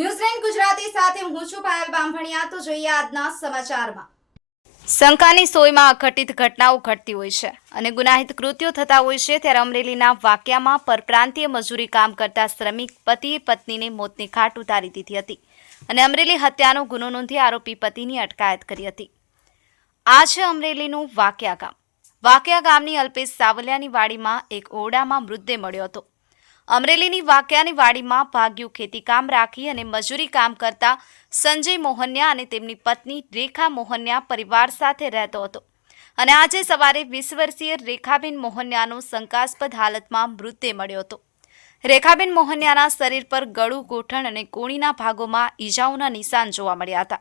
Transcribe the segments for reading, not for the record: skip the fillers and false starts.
ન્યૂઝ9 ગુજરાતી સાથે હું છું પાયલ બામભણિયા। તો જોઈએ આજના સમાચારમાં। શંકાની સોયમાં અઘટિત ઘટનાઓ ઘટતી હોય છે અને ગુનાહિત કૃત્યો થતા હોય છે, ત્યારે અમરેલીના વાકિયામાં પરપ્રાંતીય મજૂરી કામ કરતા શ્રમિક પતિએ પત્નીને મોતની ઘાટ ઉતારી દીધી હતી અને અમરેલી હત્યાનો ગુનો નોંધી આરોપી પતિની અટકાયત કરી હતી। આ છે અમરેલીનું વાકિયા ગામ। વાકિયા ગામની અલ્પેશ સાવલિયાની વાડીમાં એક ઓરડામાં મૃતદેહ મળ્યો હતો। અમરેલીની વાકિયાની વાડીમાં ભાગ્યું ખેતીકામ રાખી અને મજૂરી કામ કરતા સંજય મોહનિયા અને તેમની પત્ની રેખા મોહનિયા પરિવાર સાથે રહેતો હતો અને આજે સવારે 20 વર્ષીય રેખાબેન મોહનિયાનો શંકાસ્પદ હાલતમાં મૃતદેહ મળ્યો હતો। રેખાબેન મોહનિયાના શરીર પર ગળું, ગોઠણ અને કોણીના ભાગોમાં ઈજાઓના નિશાન જોવા મળ્યા હતા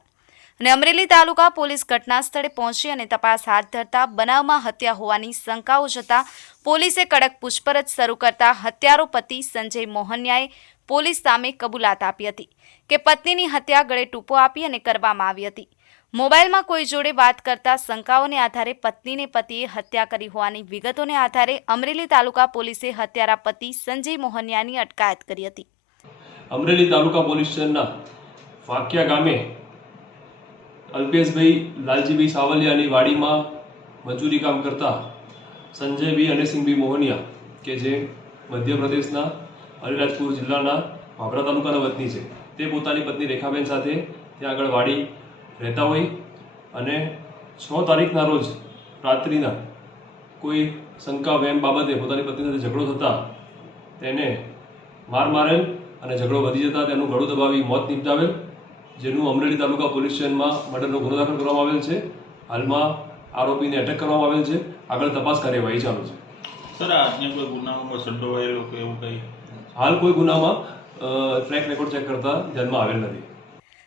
અને અમરેલી તાલુકા પોલીસ ઘટના સ્થળે પહોંચી અને તપાસ હાથ ધરતા બનાવમાં હત્યા હોવાની શંકાઓ જતા પોલીસે કડક પૂછપરછ શરૂ કરતા હત્યારો પતિ સંજય મોહનિયાએ પોલીસ સામે કબૂલાત આપી હતી કે પત્નીની હત્યા ગળે ટૂંપો આપી અને કરવામાં આવી હતી। મોબાઈલમાં કોઈ જોડે વાત કરતા શંકાઓને આધારે પત્નીને પતિએ હત્યા કરી હોવાની વિગતોને આધારે અમરેલી તાલુકા પોલીસે હત્યારા પતિ સંજય મોહનિયાની અટકાયત કરી હતી। અમરેલી તાલુકા પોલીસ સ્ટેશનના વાકિયા ગામે અલ્પેશભાઈ લાલજીભાઈ સાવલિયાની વાડીમાં મજૂરી કામ કરતા સંજયભાઈ અનેસિંહભાઈ મોહનિયા કે જે મધ્યપ્રદેશના અલીરાજપુર જિલ્લાના ભાભરા તાલુકાના વતની છે, તે પોતાની પત્ની રેખાબેન સાથે ત્યાં આગળ વાડી રહેતા હોય અને 6 તારીખના રોજ રાત્રિના કોઈ શંકા વહેમ બાબતે પોતાની પત્ની સાથે ઝઘડો થતાં તેને માર મારેલ અને ઝઘડો વધી જતાં તેનું ગળું દબાવી મોત નિપજાવેલ, જેનું અમરેલી તાલુકા પોલીસ સ્ટેશનમાં મર્ડરનો ગુનો દાખલ કરવામાં આવેલ છે। હાલમાં આરોપીને અટક કરવામાં આવેલ છે। આગળ તપાસ કાર્યવાહી ચાલુ છે। સર, આજને કોઈ ગુનામાં સંડોવાયેલો કે એવું કંઈ? હાલ કોઈ ગુનામાં ટ્રેક રેકોર્ડ ચેક કરતા ધ્યાનમાં આવેલ નથી।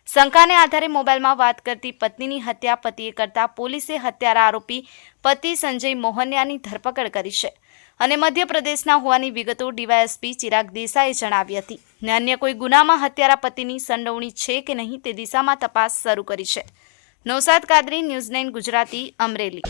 શંકાને આધારે મોબાઈલમાં વાત કરતી પત્નીની હત્યા પતિએ કરતા પોલીસે હત્યારા આરોપી પતિ સંજય મોહનિયાની ધરપકડ કરી છે અને મધ્યપ્રદેશના હોવાની વિગતો ડીવાયએસપી ચિરાગ દેસાઈએ જણાવી હતી અને અન્ય કોઈ ગુનામાં હત્યારા પતિની સંડોવણી છે કે નહીં તે દિશામાં તપાસ શરૂ કરી છે। નૌશાદ કાદરી, ન્યૂઝ9 ગુજરાતી, અમરેલી।